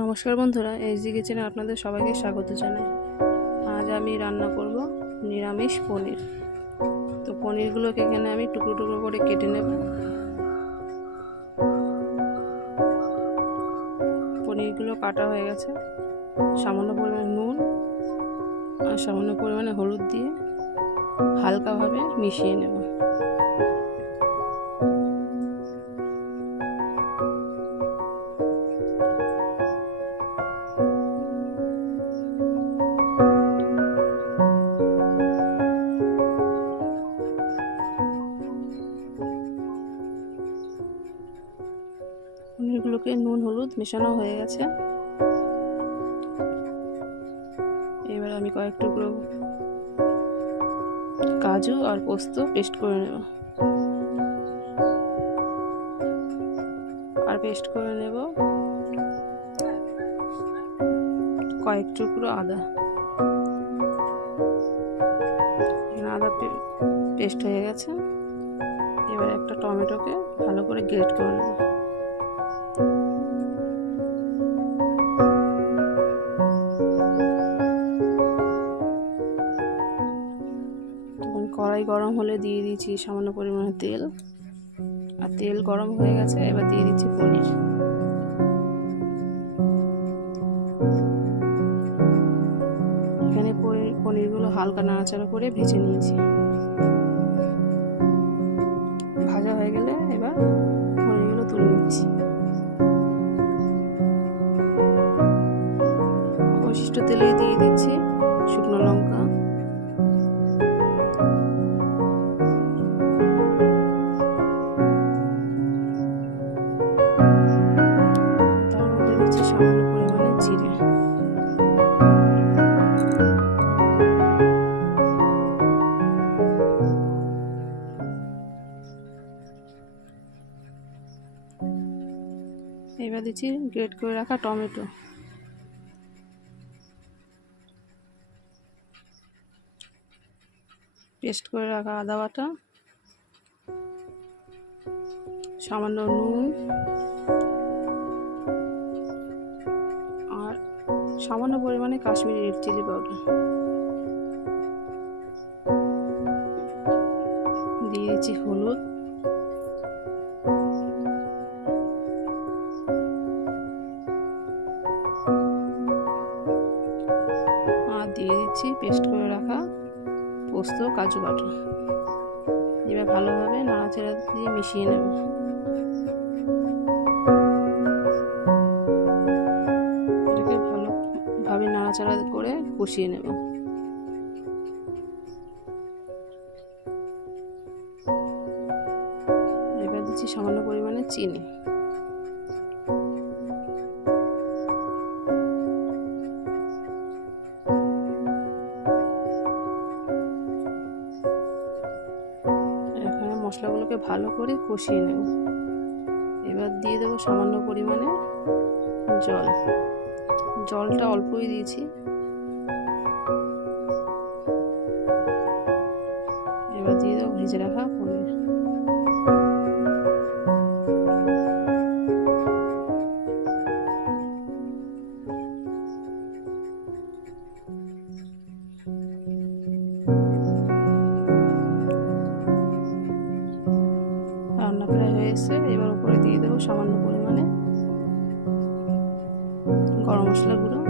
নমস্কার বন্ধুরা, এইচডি কিচেনে আপনাদের সবাইকে স্বাগত জানাই। আজ আমি রান্না করব নিরামিষ পনির। তো পনিরগুলোকে এখানে আমি টুকরো টুকরো করে কেটে নেব। পনিরগুলো কাটা হয়ে গেছে। সামান্য পরিমাণে নুন আর সামান্য পরিমাণে হলুদ দিয়ে হালকাভাবে মিশিয়ে নেব। পনিরগুলোকে নুন হলুদ মেশানো হয়ে গেছে। এবার আমি কয়েক টুকরো কাজু আর পোস্ত পেস্ট করে নেব আর পেস্ট করে নেব কয়েক টুকরো আদা। আদা পেস্ট হয়ে গেছে। এবার একটা টমেটোকে ভালো করে গ্রেট করে নেব। তখন কড়াই গরম হলে দিয়ে দিয়েছি সামান্য পরিমাণে তেল, আর তেল গরম হয়ে গেছে। এবার দিয়ে দিচ্ছি পনির। এখানে পনিরগুলো হালকা নাড়াচাড়া করে ভেজে নিয়েছি। ভাজা হয়ে গেলে এবার পনিরগুলো তুলে নিচ্ছি। অবশিষ্ট তেলে দিয়ে দিচ্ছি শুকনো লঙ্কা, তার মধ্যে দিচ্ছি সামান্য পরিমাণে জিরে। এবার দিচ্ছি গ্রেট করে রাখা টমেটো। পেস্ট করে রাখা আদা বাটা, সামান্য নুন আর সামান্য পরিমাণে কাশ্মীরি রেড চিলি পাউডার দিয়ে দিচ্ছি। হলুদ আর দিয়ে দিচ্ছি পেস্ট করে রাখা পোস্ত কাজু বাটা। এবার ভালোভাবে নাড়াচাড়া দিয়ে মিশিয়ে নেব। এটাকে ভালোভাবে নাড়াচাড়া করে কষিয়ে নেব। এবার দিচ্ছি সামান্য পরিমাণে চিনি। মশলাগুলোকে ভালো করে কষিয়ে নেব। এবার দিয়ে দেবো সামান্য পরিমাণে জল। জলটা অল্পই দিয়েছি। এবার দিয়ে দেবো ভেজে রাখা পনির। রান্না প্রায় হয়ে এসেছে। এবার উপরে দিয়ে দেবো সামান্য পরিমাণে গরম মশলা গুঁড়ো।